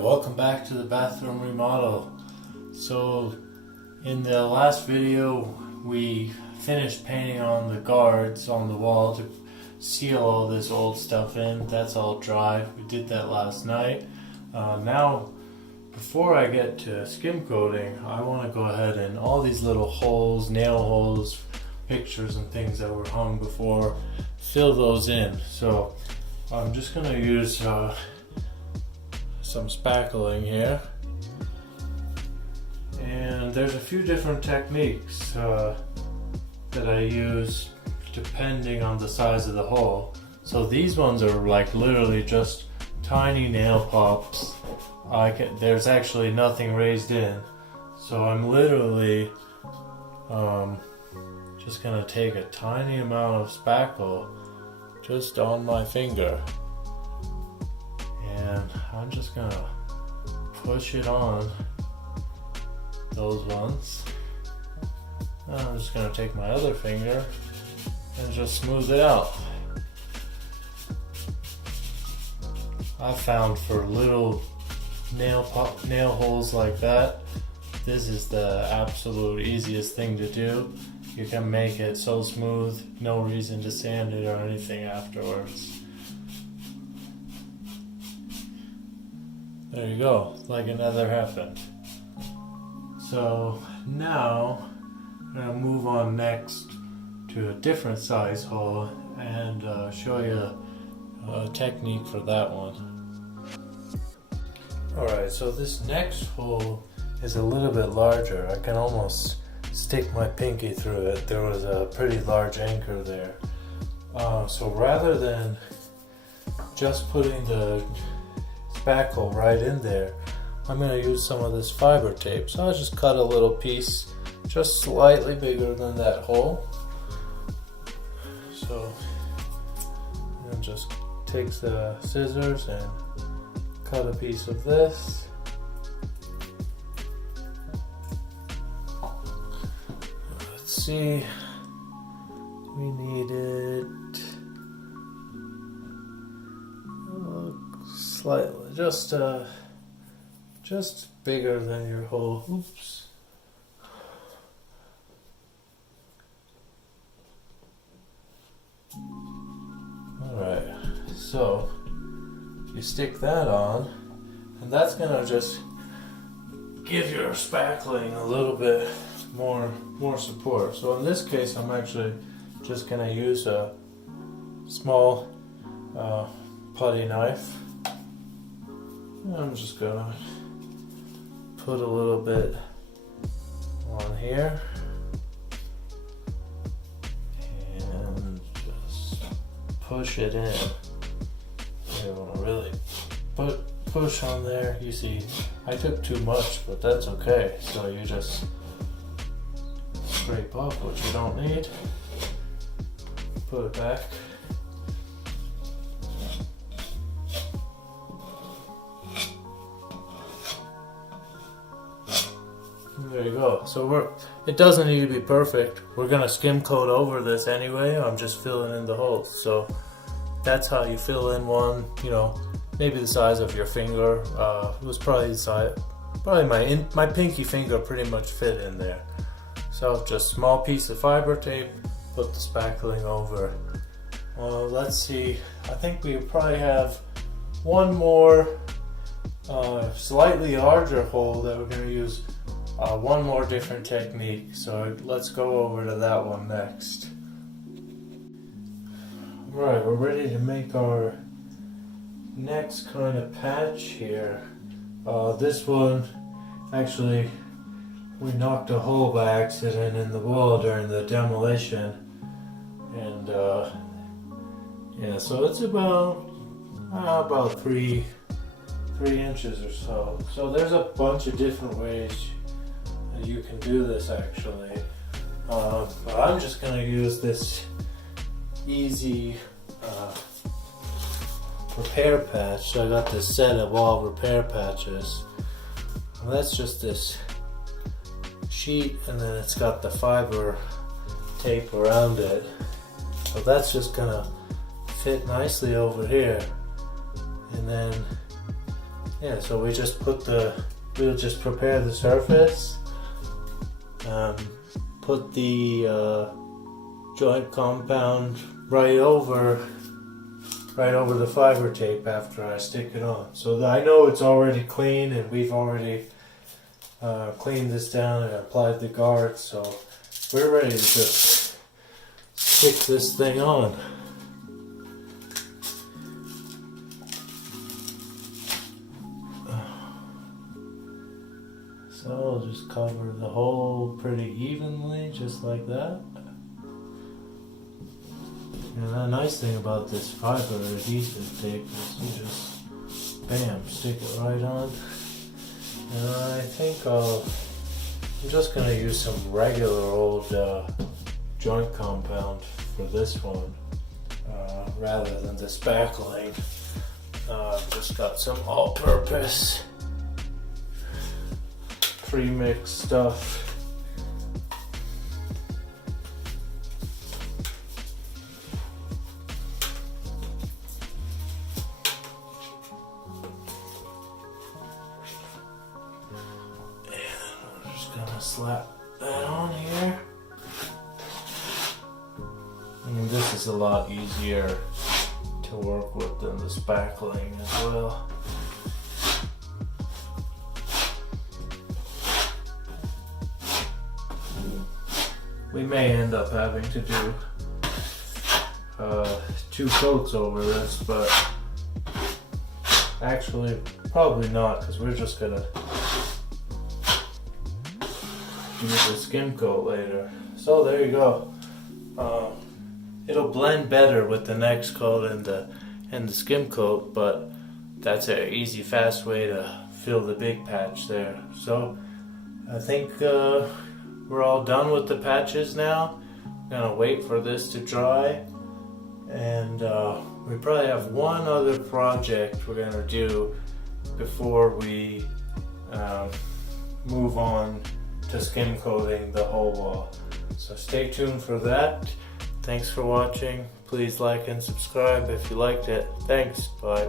Alright, welcome back to the bathroom remodel. So in the last video we finished painting on the guards on the wall to seal all this old stuff in. That's all dry. We did that last night. Now before I get to skim coating, I want to go ahead and all these little holes, nail holes, pictures and things that were hung before, fill those in. So I'm just going to use some spackling here, and there's a few different techniques that I use depending on the size of the hole. So these ones are like literally just tiny nail pops. There's actually nothing raised in, so I'm literally just gonna take a tiny amount of spackle just on my finger, and I'm just gonna push it on those ones. Now I'm just gonna take my other finger and just smooth it out. I found for little nail holes like that, this is the absolute easiest thing to do. You can make it so smooth, no reason to sand it or anything afterwards. There you go, like it never happened. So now I'm going to move on next to a different size hole and show you a technique for that one. Alright, so this next hole is a little bit larger. I can almost stick my pinky through it. There was a pretty large anchor there. So rather than just putting the spackle right in there, I'm going to use some of this fiber tape. So I'll just cut a little piece just slightly bigger than that hole. So I'll just take the scissors and cut a piece of this. Let's see, we need it slightly, just bigger than your hole. Oops. Alright, so you stick that on, and that's gonna just give your spackling a little bit more support. So in this case, I'm actually just gonna use a small putty knife. And I'm just gonna put a little bit on here and just push it in. You want to really push on there. You see, I took too much, but that's okay. So you just scrape off what you don't need, put it back. There you go. So it doesn't need to be perfect. We're gonna skim coat over this anyway. I'm just filling in the holes. So that's how you fill in one, maybe the size of your finger. It was probably the size, my pinky finger pretty much fit in there. So just small piece of fiber tape, put the spackling over. Let's see, I think we probably have one more slightly larger hole that we're going to use one more different technique. So let's go over to that one next. Right, we're ready to make our next kind of patch here. This one, actually, we knocked a hole by accident in the wall during the demolition, and yeah, so it's about 3 inches or so. So there's a bunch of different ways that you can do this actually, but I'm just going to use this easy repair patch. So I got this set of wall repair patches, and that's just this sheet, and then it's got the fiber tape around it. So that's just gonna fit nicely over here, and then yeah, so we'll just prepare the surface, put the joint compound right over the fiber tape after I stick it on. So that I know it's already clean, and we've already cleaned this down and applied the guard, so we're ready to just stick this thing on. So I'll just cover the hole pretty evenly, just like that. And the nice thing about this fiber adhesive tape is you just, bam, stick it right on. And I think I'm just going to use some regular old joint compound for this one, rather than the spackling. I've just got some all-purpose pre-mixed stuff. Slap that on here. I mean, this is a lot easier to work with than the spackling as well. We may end up having to do 2 coats over this, but actually probably not, because we're just gonna use the skim coat later. So there you go. It'll blend better with the next coat and the skim coat, but that's an easy, fast way to fill the big patch there. So I think we're all done with the patches now. I'm gonna wait for this to dry, and we probably have one other project we're gonna do before we move on to skim coating the whole wall. So stay tuned for that. Thanks for watching. Please like and subscribe if you liked it. Thanks. Bye.